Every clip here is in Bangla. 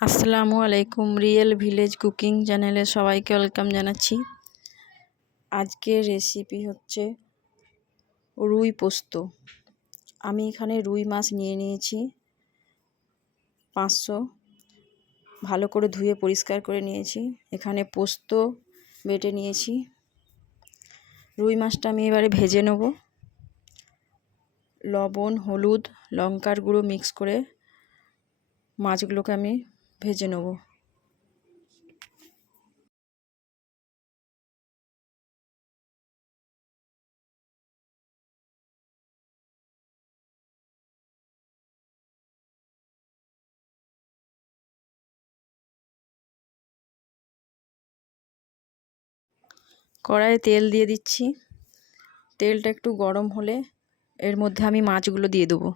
আসসালামু আলাইকুম, রিয়েল ভিলেজ কুকিং চ্যানেলে সবাইকে ওয়েলকাম জানাচ্ছি। আজকের রেসিপি হচ্ছে রুই পোস্ত। আমি এখানে রুই মাছ নিয়ে নিয়েছি পাঁচশো। ভালো করে ধুয়ে পরিষ্কার করে নিয়েছি। এখানে পোস্ত বেটে নিয়েছি। রুই মাছটা আমি এবারে ভেজে নেব। লবণ, হলুদ, লঙ্কার গুঁড়ো মিক্স করে মাছগুলোকে আমি ভেজে নেব। কড়াইয়ে তেল দিয়ে দিচ্ছি। তেলটা একটু গরম হলে এর মধ্যে আমি মাছগুলো দিয়ে দেবো।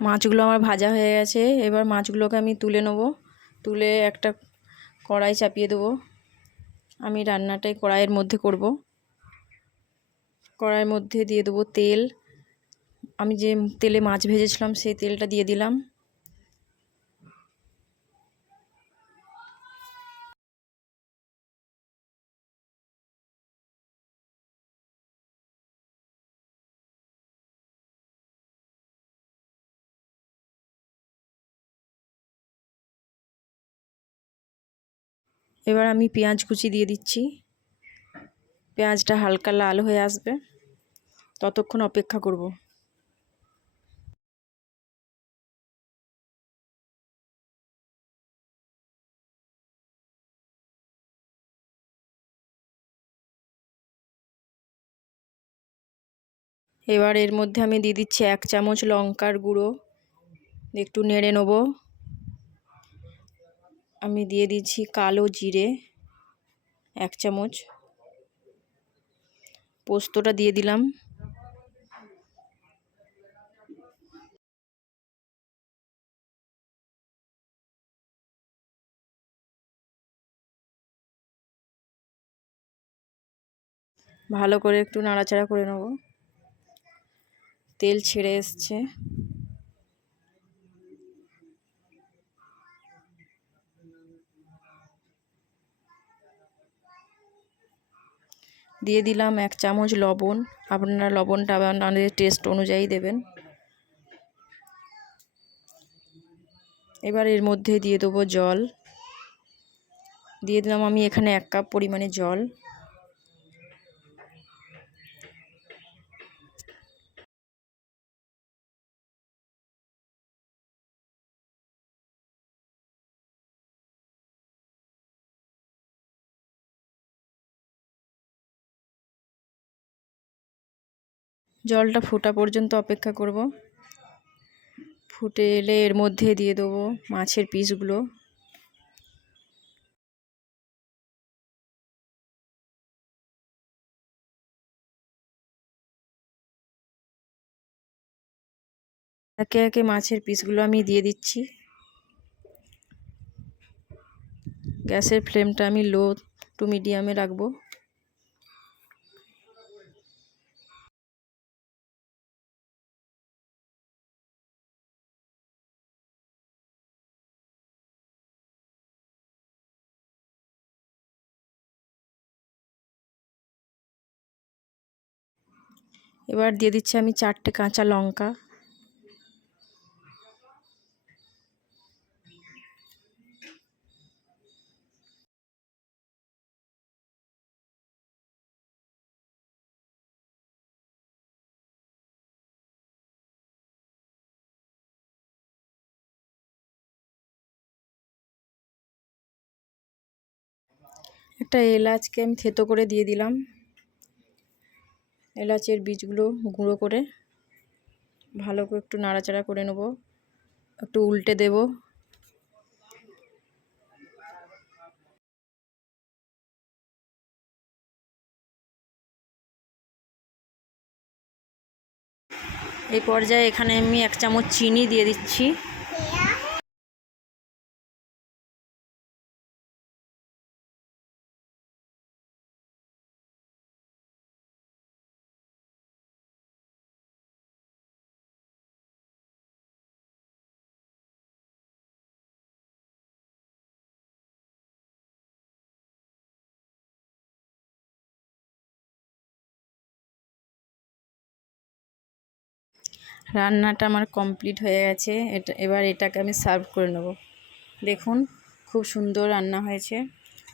মাছগুলো আমার ভাজা হয়ে গেছে। এবার মাছগুলোকে আমি তুলে নেব। তুলে একটা কড়াই চাপিয়ে দেবো। আমি রান্নাটাই কড়াইয়ের মধ্যে করব। কড়াইয়ের মধ্যে দিয়ে দেবো তেল। আমি যে তেলে মাছ ভেজেছিলাম, সেই তেলটা দিয়ে দিলাম। এবার আমি পেঁয়াজ কুচি দিয়ে দিচ্ছি। পেঁয়াজটা হালকা লাল হয়ে আসবে। ততক্ষণ অপেক্ষা করব। এবার এর মধ্যে আমি দিয়ে দিচ্ছি এক চামচ লঙ্কার গুঁড়ো। একটু নেড়ে নেব। আমি দিয়ে দিচ্ছি কালো জিরে এক চামচ। পোস্তটা দিয়ে দিলাম। ভালো করে একটু নাড়াচাড়া করে নেব। তেল ছেড়ে এসছে। দিয়ে দিলাম এক চামচ লবণ। আপনারা লবণটা আপনাদের টেস্ট অনুযায়ী দেবেন। এবার এর মধ্যে দিয়ে দেবো জল। দিয়ে দিলাম আমি এখানে এক কাপ পরিমাণে জল। জলটা ফোটা পর্যন্ত অপেক্ষা করব। ফুটে এলে এর মধ্যে দিয়ে দেবো মাছের পিসগুলো। একে একে মাছের পিসগুলো আমি দিয়ে দিচ্ছি। গ্যাসের ফ্লেমটা আমি লো টু মিডিয়ামে রাখব। এবার দিয়ে দিচ্ছি আমি চারটে কাঁচা লঙ্কা। একটা এলাচকে আমি থেতো করে দিয়ে দিলাম। এলাচের বীজগুলো গুঁড়ো করে ভালো করে একটু নাড়াচাড়া করে নেব। একটু উল্টে দেব। এই পর্যায়ে এখানে আমি এক চামচ চিনি দিয়ে দিচ্ছি। রান্নাটা আমার কমপ্লিট হয়ে গেছে। এটা এবার এটাকে আমি সার্ভ করে নেব। দেখুন, খুব সুন্দর রান্না হয়েছে।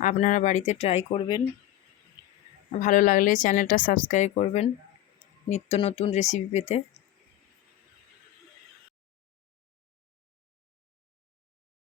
আপনারা বাড়িতে ট্রাই করবেন। ভালো লাগলে চ্যানেলটা সাবস্ক্রাইব করবেন। নিত্য নতুন রেসিপি পেতে।